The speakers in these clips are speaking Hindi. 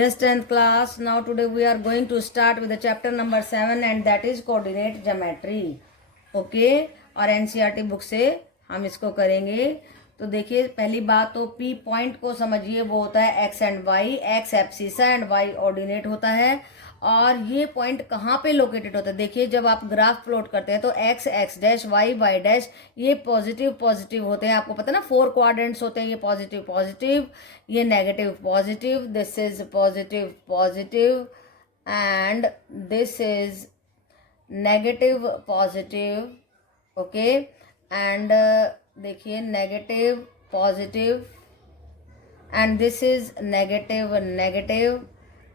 Yes, 10th class. Now today we are going to start with the chapter number 7 and that is coordinate geometry. Okay, और NCERT बुक से हम इसको करेंगे. तो देखिए पहली बात तो P पॉइंट को समझिए, वो होता है x and y, x abscissa and y ordinate होता है. और ये पॉइंट कहाँ पे लोकेटेड होता है, देखिए जब आप ग्राफ प्लॉट करते हैं तो x x dash y y dash ये पॉजिटिव पॉजिटिव होते हैं. आपको पता है ना 4 क्वाड्रेंट्स होते हैं, ये पॉजिटिव पॉजिटिव, ये negative positive, this is positive positive and this is negative positive. Okay, and देखिए negative positive and this is negative negative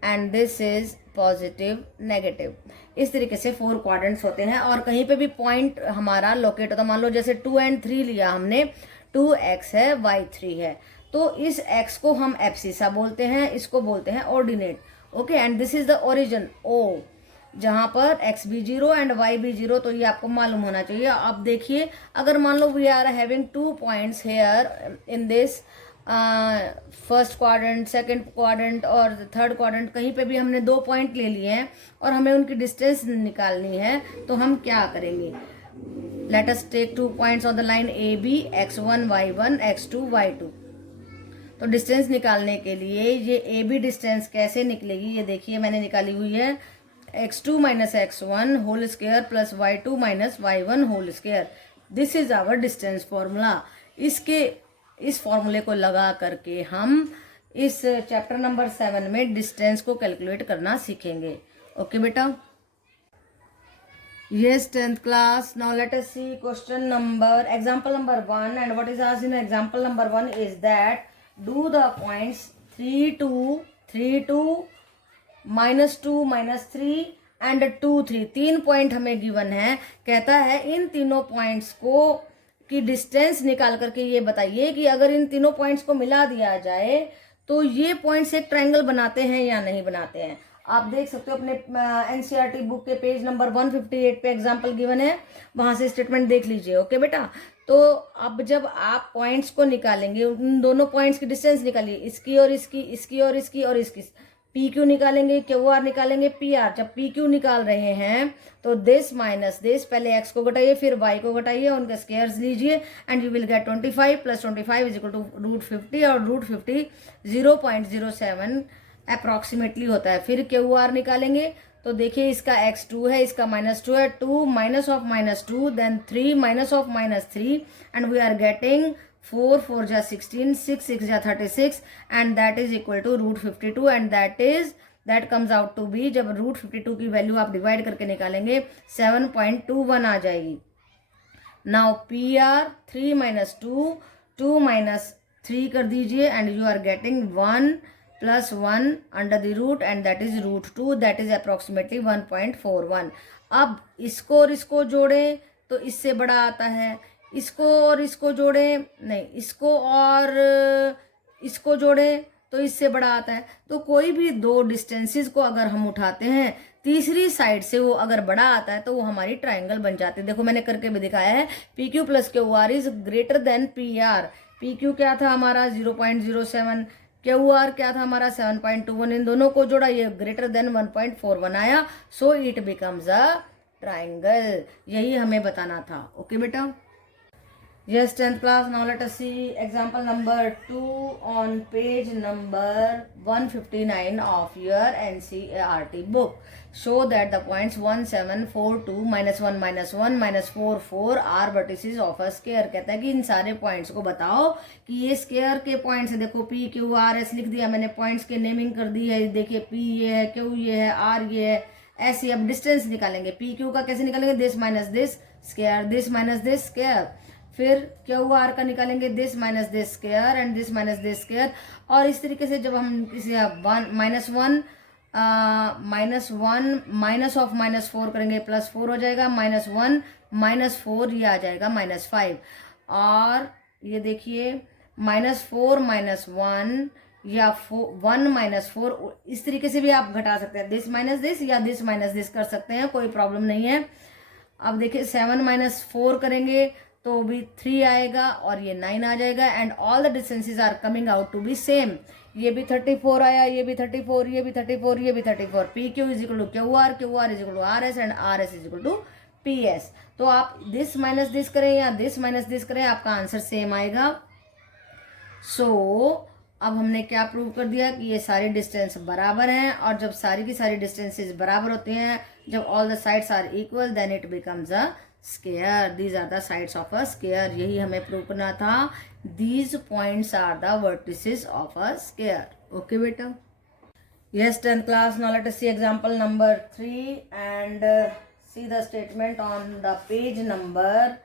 and this is positive negative. इस तरीके से 4 क्वाड्रेंट्स होते हैं. और कहीं पे भी पॉइंट हमारा लोकेट होता है, मान लो जैसे 2 and 3 लिया हमने, 2x है y 3 है, तो इस x को हम एब्सिसा बोलते हैं, इसको बोलते हैं ordinate. Okay, and this is the origin O, जहां पर x भी 0 एंड y भी 0. तो ये आपको मालूम होना चाहिए. अब देखिए अगर मान लो we are having 2 points here in this first quadrant, second quadrant और थर्ड क्वाड्रेंट, कहीं पे भी हमने 2 पॉइंट ले लिए हैं और हमें उनकी डिस्टेंस निकालनी है, तो हम क्या करेंगे. Let us take 2 points on the line A B, x1 y1 x2 y2. तो डिस्टेंस निकालने के लिए ये ए बी डिस्टेंस कैसे निकलेगी, ये देखिए मैंने निकाली हुई है, x2 minus x1 whole square plus y2 minus y1 whole square. This is our distance formula. इस फॉर्मूले को लगा करके हम इस चैप्टर नंबर 7 में डिस्टेंस को कैलकुलेट करना सीखेंगे. ओके बेटा. Yes, 10th class. Now let us see example number 1, and what is asked in example number 1 is that do the points 3 2 3 2 minus 2 minus 3 and 2 3. 3 point हमें गिवन है. कहता है इन तीनों पॉइंट्स को की डिस्टेंस निकाल करके ये बताइए कि अगर इन तीनों पॉइंट्स को मिला दिया जाए तो ये पॉइंट्स एक ट्रायंगल बनाते हैं या नहीं बनाते हैं. आप देख सकते हो अपने एनसीईआरटी बुक के पेज नंबर 158 पे एग्जांपल गिवन है, वहां से स्टेटमेंट देख लीजिए. ओके बेटा. तो अब जब आप पॉइंट्स को निकालेंगे, उन दोनों पॉइंट्स की डिस्टेंस निकालिए, इसकी और इसकी, इसकी और इसकी और इसकी. पी क्यू निकालेंगे, क्यू आर निकालेंगे, पी आर. जब पी क्यू निकाल रहे हैं तो दिस माइनस दिस, पहले x को घटाइए फिर y को घटाइए, उनके स्क्वायर्स लीजिए and you will get 25 plus 25 is equal to √50 और √50 0.07 अप्रॉक्सीमेटली होता है. फिर क्यू आर निकालेंगे तो देखिए इसका x2 है, इसका -2 है, 2 minus of -2 then 3 minus of -3 and we are getting 4 4 जा 16, 6 6 जा 36 and that is equal to √52 and that comes out to be, जब √52 की वैल्यू आप डिवाइड करके निकालेंगे 7.21 आ जाएगी. Now P R 3 minus 2, 2 minus 3 कर दीजिए and you are getting 1 plus 1 under the root and that is √2, that is approximately 1.41. अब इसको और इसको जोड़ें तो इससे बड़ा आता है, इसको और इसको जोड़ें, नहीं इसको और इसको जोड़ें तो इससे बड़ा आता है. तो कोई भी 2 डिस्टेंसेस को अगर हम उठाते हैं, तीसरी साइड से वो अगर बड़ा आता है तो वो हमारी ट्रायंगल बन जाती है. देखो मैंने करके भी दिखाया है. P Q plus Q R is greater than P R. P Q क्या था हमारा 0.07, क्यू आर क्या था हमारा 7.21. इन दोनों को जोड़ा, ये ग्रेटर देन 1.41 आया. So it becomes a triangle. यही हमें बताना था. ओके बेटा. Yes, 10th class. Now let us see example number 2 on page number 159 of your NCERT book. Show that the points 1 7 4 2 -1 -1 -4 4 are vertices of a square. कहता है कि इन सारे पॉइंट्स को बताओ कि ये स्क्वायर के पॉइंट्स है. देखो P Q R S लिख दिया मैंने, पॉइंट्स के नेमिंग कर दी है. देखिए P ये है, Q ये है, R ये है, ऐसे. अब डिस्टेंस निकालेंगे. P Q का कैसे निकालेंगे, this minus this square, this minus this square. फिर क्यू आर का निकालेंगे, this minus this square and this minus this square. और इस तरीके से जब हम किसी -1 माइनस ऑफ -4 करेंगे, +4 हो जाएगा, -1 -4 ये आ जाएगा -5. और ये देखिए -4 -1 या 1 -4, इस तरीके से भी आप घटा सकते हैं. दिस माइनस दिस या दिस माइनस दिस कर सकते हैं, कोई प्रॉब्लम नहीं है. अब देखिए 7 -4 करेंगे तो भी 3 आएगा और ये 9 आ जाएगा and all the distances are coming out to be same. ये भी 34 आया, ये भी 34, ये भी 34, ये भी 34। P Q is equal to Q R is equal to R S and R S is equal to P S. तो आप दिस माइनस दिस करें या दिस माइनस दिस करें, आपका आंसर सेम आएगा। सो अब हमने क्या प्रूव कर दिया कि ये सारी डिस्टेंस बराबर हैं, और जब सारी की सारी डिस्टेंसेस बराबर होती हैं, जब all the sides are equal, then it becomes a square. These are the sides of a square. यही हमें प्रूव करना था। These points are the vertices of a square. Okay बेटा। Yes 10th class, now let us see example number 3 and see the statement on the page number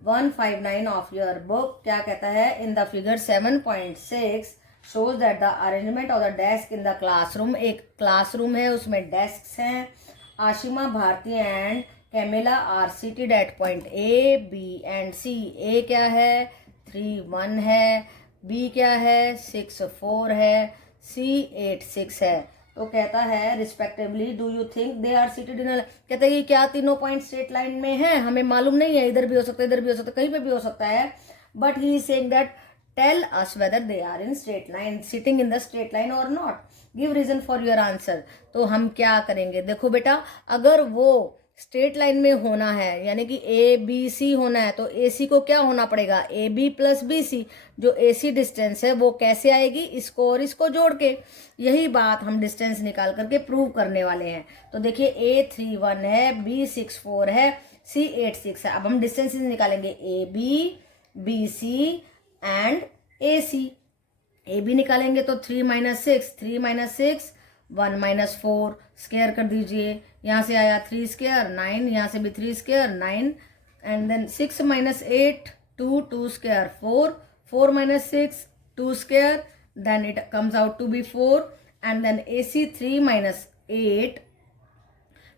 159 of your book। क्या कहता है? In the figure 7.6 shows that the arrangement of the desk in the classroom, एक क्लासरूम है, उसमें डेस्क हैं। Ashima, Bharti and Camila are seated at point A, B and C. A क्या है? 3 1 है। बी क्या है? 6 4 है। सी 8 6 है। तो कहता है respectively do you think they are seated in, कहता है ये क्या तीनों पॉइंट स्ट्रेट लाइन में हैं? हमें मालूम नहीं है, इधर भी हो सकता है, इधर भी हो सकता है, कहीं पे भी हो सकता है। But he is saying that tell us whether they are in straight line, sitting in the straight line or not. Give reason for your answer. तो हम क्या करेंगे? देखो बेटा, अगर वो स्ट्रेट लाइन में होना है, यानी कि ए बी सी होना है, तो ए सी को क्या होना पड़ेगा? A B plus B C. जो ए सी डिस्टेंस है वो कैसे आएगी? इसको और इसको जोड़ के। यही बात हम डिस्टेंस निकाल करके प्रूव करने वाले हैं। तो देखिए ए 3 1 है, बी 6 4 है, सी 8 6 है। अब हम डिस्टेंसेस निकालेंगे, A B C and A C. A B निकालेंगे तो 3 - 6 3 - 6 1 - 4, स्क्वायर कर दीजिए। यहाँ से आया 3 स्क्वायर 9, यहाँ से भी 3 square 9, and then 6 - 8 2 2 square 4 4 - 6 2 square, then it comes out to be 4, and then AC 3 - 8।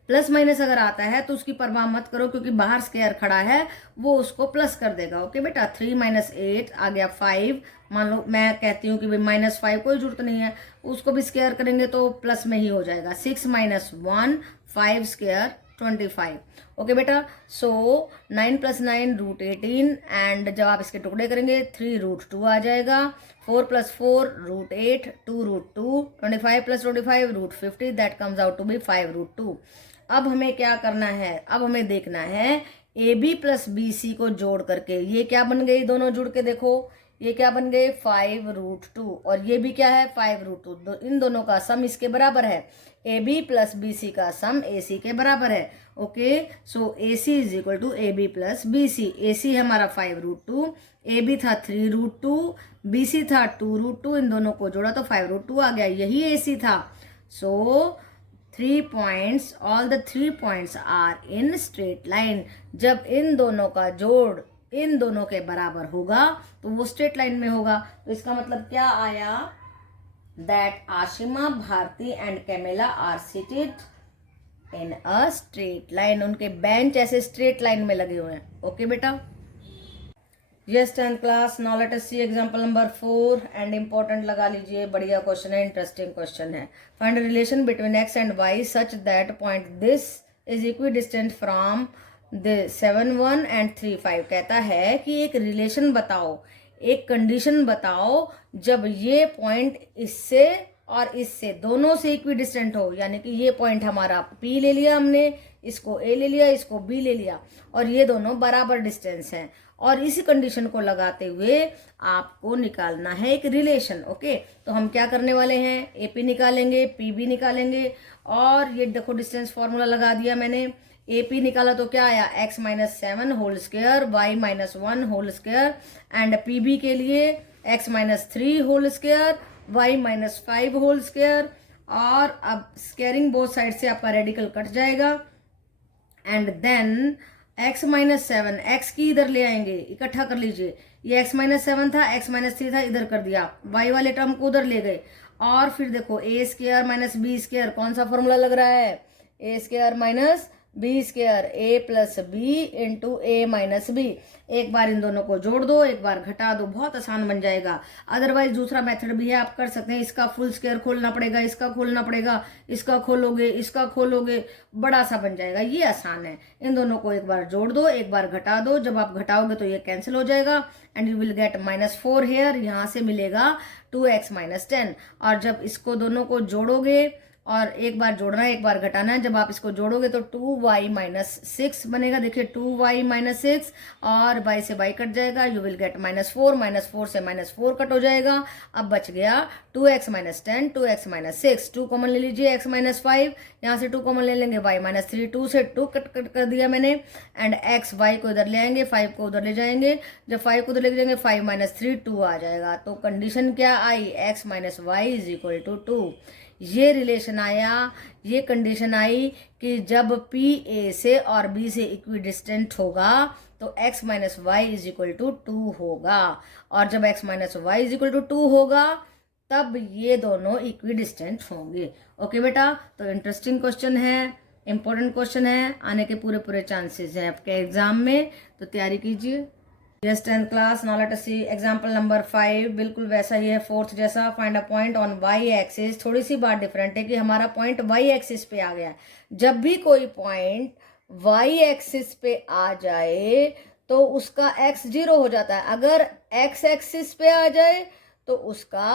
Plus minus अगर आता है तो उसकी परवाह मत करो, क्योंकि बाहर स्क्वायर खड़ा है, वो उसको प्लस कर देगा। ओके बेटा। 3 - 8 आ गया 5। मान लो मैं कहती हूँ कि भाई -5, कोई जरूरत नहीं है, उसको भी स्क्वायर करेंगे तो प्लस में ही हो जाएगा। 6 - 1 5 स्क्वायर 25। ओके बेटा। सो 9 + 9 √18, एंड जब आप इसके टुकड़े करेंगे 3 √2 आ जाएगा। 4 + 4 √8, 2 √2, 25 + 25 √50, that comes out to be 5 √2। अब हमें क्या करना है? अब हमें देखना है A B plus B C को जोड़ करके ये क्या बन गई, दोनों जुड़ के देखो, ये क्या बन गए 5 √2, और ये भी क्या है 5 √2। इन दोनों का सम इसके बराबर है। A B plus B C का सम ए सी के बराबर है। Okay. So A C is equal to A B plus B C. A C हमारा 5 √2, ए बी था 3 √2, बी सी था 2 √2, इन दोनों को जोड़ा तो 5 √2 आ गया, यही ए सी था। सो 3 points, all the 3 points are in straight line। जब इन दोनों का जोड़ इन दोनों के बराबर होगा तो वो स्ट्रेट लाइन में होगा। तो इसका मतलब क्या आया? That Ashima, Bharti and Camila are seated in a straight line. उनके बेंच ऐसे स्ट्रेट लाइन में लगे हुए हैं। ओके बेटा। Yes 10th class, now let us see example number 4 and important लगा लीजिए, बढ़िया क्वेश्चन है, इंटरेस्टिंग क्वेश्चन है। Find relation between x and y such that point this is equidistant from the 7 1 and 3 5। कहता है कि एक रिलेशन बताओ, एक कंडीशन बताओ जब ये पॉइंट इससे और इससे दोनों से इक्विडिस्टेंट हो, यानी कि ये पॉइंट हमारा P ले लिया हमने, इसको A ले लिया, इसको B ले लिया, और ये दोनों बराबर डिस्टेंस हैं, और इसी कंडीशन को लगाते हुए आपको निकालना है एक रिलेशन। ओके। तो हम क्या करने वाले हैं? AP निकालेंगे, PB निकालेंगे, और ये देखो डिस्टेंस फॉर्मूला लगा दिया मैंने। AP निकाला तो क्या आया? x - 7 whole square, y - 1 whole square, and PB के लिए x - 3 whole square, y - 5 whole square. और अब स्क्वायरिंग बोथ साइड से आपका रेडिकल कट जाएगा, एंड देन x - 7, x की इधर ले आएंगे, इकट्ठा कर लीजिए। ये x - 7 था, x - 3 था, इधर कर दिया, y वाले टर्म को उधर ले गए, और फिर देखो a² - b², कौन सा फॉर्मूला लग रहा है? a² - बी स्क्वायर ए प्लस बी इंटू ए माइनस बी। एक बार इन दोनों को जोड़ दो, एक बार घटा दो, बहुत आसान बन जाएगा। अदरवाइज दूसरा मेथड भी है, आप कर सकते हैं। इसका फुल स्क्वायर खोलना पड़ेगा, इसका खोलना पड़ेगा, इसका खोलोगे, इसका खोलोगे, बड़ा सा बन जाएगा। ये आसान है। इन दोनों को एक बार जोड़ दो, एक बार घटा दो। जब आप घटाओगे तो ये कैंसिल हो जाएगा and you will get -4 here. यहाँ से मिलेगा 2x - 10। और जब इसको दोनों को जोड़ोगे और एक बार जोड़ना है, एक बार घटाना है, जब आप इसको जोड़ोगे तो 2y - 6 बनेगा। देखिए 2y - 6 और y से y कट जाएगा, यू विल गेट -4, -4 से -4 कट हो जाएगा। अब बच गया 2x - 10, 2x - 6, 2 कॉमन ले लीजिए, x - 5, यहाँ से 2 कॉमन ले लेंगे, y - 3, 2 से 2 कट कर दिया मैंने एंड x y को इधर ले आएंगे, 5 को उधर ले जाएंगे। जब 5 को उधर ले जाएंगे 5 - 3 2 आ जाएगा। तो कंडीशन क्या आई, x - y = 2। ये रिलेशन आया, ये कंडीशन आई कि जब P A से और B से इक्विडिस्टेंट होगा तो x - y = 2 होगा। और जब x - y = 2 होगा तब ये दोनों इक्विडिस्टेंट होंगे। ओके बेटा, तो इंटरेस्टिंग क्वेश्चन है, इंपॉर्टेंट क्वेश्चन है, आने के पूरे चांसेस हैं आपके एग्जाम में, तो तैयारी कीजिए। Yes 10th class, now let us see example number 5। बिल्कुल वैसा ही है फोर्थ जैसा। Find a point on y axis. थोड़ी सी बात डिफरेंट है कि हमारा पॉइंट वाई एक्सिस पे आ गया है। जब भी कोई पॉइंट वाई एक्सिस पे आ जाए तो उसका x 0 हो जाता है। अगर x एक्सिस पे आ जाए तो उसका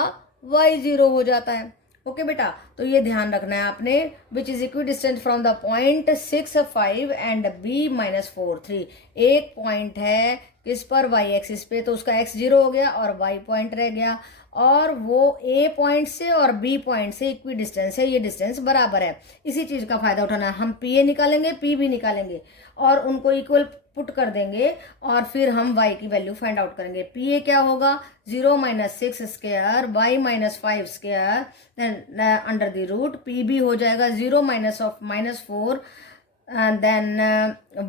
y 0 हो जाता है। ओके बेटा, तो ये ध्यान रखना है आपने। Which is equidistant from the point 6 5 and b - 4 3। एक पॉइंट है किस पर, y एक्सिस पे, तो उसका x 0 हो गया और y पॉइंट रह गया। और वो a पॉइंट से और b पॉइंट से इक्वी डिस्टेंस है, ये डिस्टेंस बराबर है। इसी चीज का फायदा उठाना है। हम pa निकालेंगे, pb निकालेंगे और उनको इक्वल पुट कर देंगे और फिर हम y की वैल्यू फाइंड आउट करेंगे। pa क्या होगा, 0 - 6 square y - 5 square then under the root. pb हो जाएगा 0 - 4 देन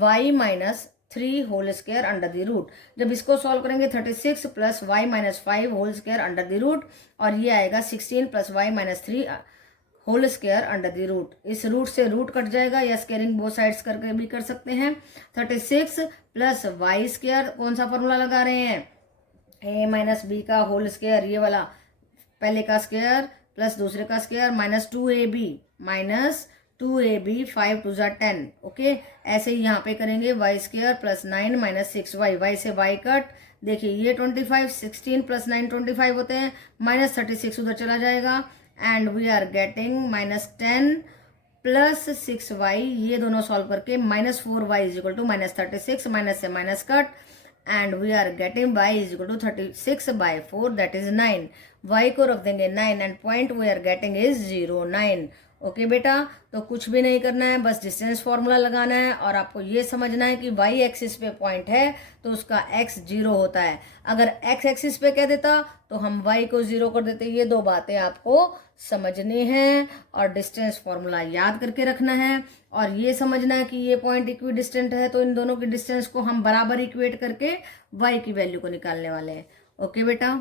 y - 3 whole square under the root. जब इसको सॉल्व करेंगे 36 plus y - 5 whole square under the root और ये आएगा 16 plus y - 3 whole square under the root. इस रूट से रूट कट जाएगा या स्केयरिंग बोथ साइड्स करके भी कर सकते हैं। 36 प्लस वाई स्क्वायर, कौन सा फॉर्मूला लगा रहे हैं, a - b का होल स्क्वायर, ये वाला पहले का स्क्वायर प्लस दूसरे का स्क्वायर -2ab 5 2 10। ओके, ऐसे ही यहाँ पे करेंगे y square plus 9 - 6y, y से y कट। देखिए ये 25, 16 प्लस 9 25 होते हैं, -36 उधर चला जाएगा and we are getting -10 plus 6y। ये दोनों सॉल्व करके -4y = -36, माइनस से minus cut and we are getting y = 36/4 that is 9। y को रख देंगे 9 and point we are getting is 0 9। Okay बेटा, तो कुछ भी नहीं करना है, बस डिस्टेंस फॉर्मूला लगाना है और आपको ये समझना है कि y एक्सिस पे पॉइंट है तो उसका x 0 होता है। अगर x एक्सिस पे कह देता तो हम y को 0 कर देते। ये दो बातें आपको समझनी है और डिस्टेंस फॉर्मूला याद करके रखना है और ये समझना है कि ये पॉइंट इक्वी डिस्टेंट है तो इन दोनों की डिस्टेंस को हम बराबर इक्वेट करके y की वैल्यू को निकालने वाले हैं। ओके बेटा।